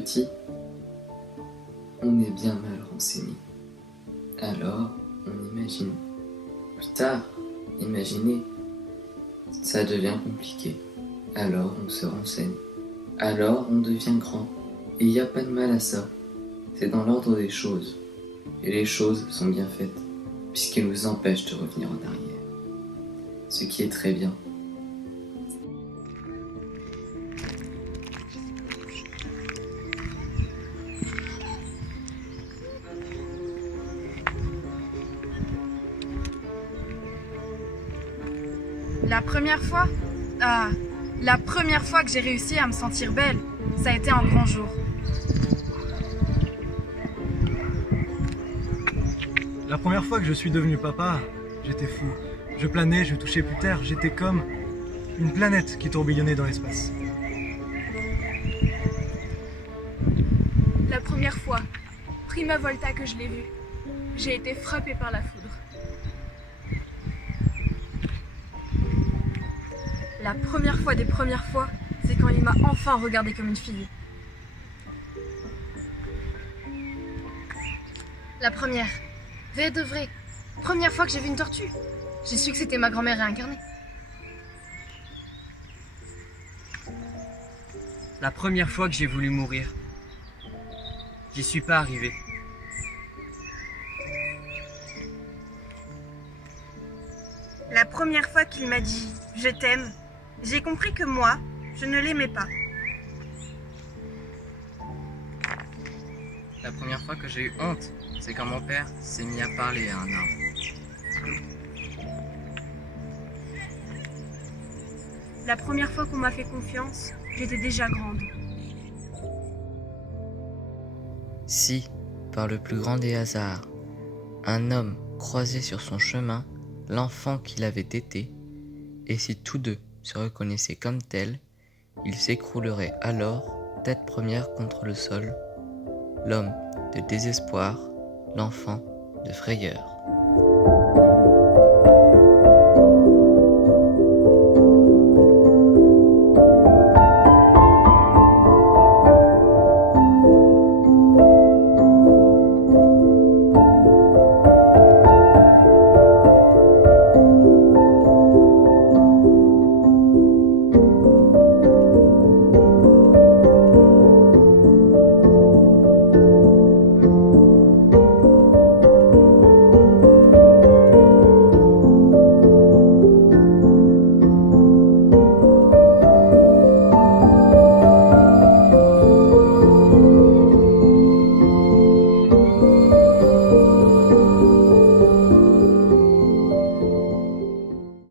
petit, on est bien mal renseigné. Alors, on imagine. Plus tard, imaginer, ça devient compliqué. Alors, on se renseigne. Alors, on devient grand. Et il n'y a pas de mal à ça. C'est dans l'ordre des choses. Et les choses sont bien faites, puisqu'elles nous empêchent de revenir en arrière. Ce qui est très bien. La première fois que j'ai réussi à me sentir belle, ça a été un grand jour. La première fois que je suis devenu papa, j'étais fou. Je planais, je touchais plus terre, j'étais comme une planète qui tourbillonnait dans l'espace. La première fois, prima volta que je l'ai vue, j'ai été frappée par la foudre. La première fois des premières fois, c'est quand il m'a enfin regardée comme une fille. La première, vrai de vrai, première fois que j'ai vu une tortue, j'ai su que c'était ma grand-mère réincarnée. La première fois que j'ai voulu mourir, j'y suis pas arrivé. La première fois qu'il m'a dit « je t'aime », j'ai compris que moi, je ne l'aimais pas. La première fois que j'ai eu honte, c'est quand mon père s'est mis à parler à un arbre. La première fois qu'on m'a fait confiance, j'étais déjà grande. Si, par le plus grand des hasards, un homme croisait sur son chemin l'enfant qu'il avait été, et si tous deux se reconnaissaient comme tels, ils s'écrouleraient alors tête première contre le sol, l'homme de désespoir, l'enfant de frayeur.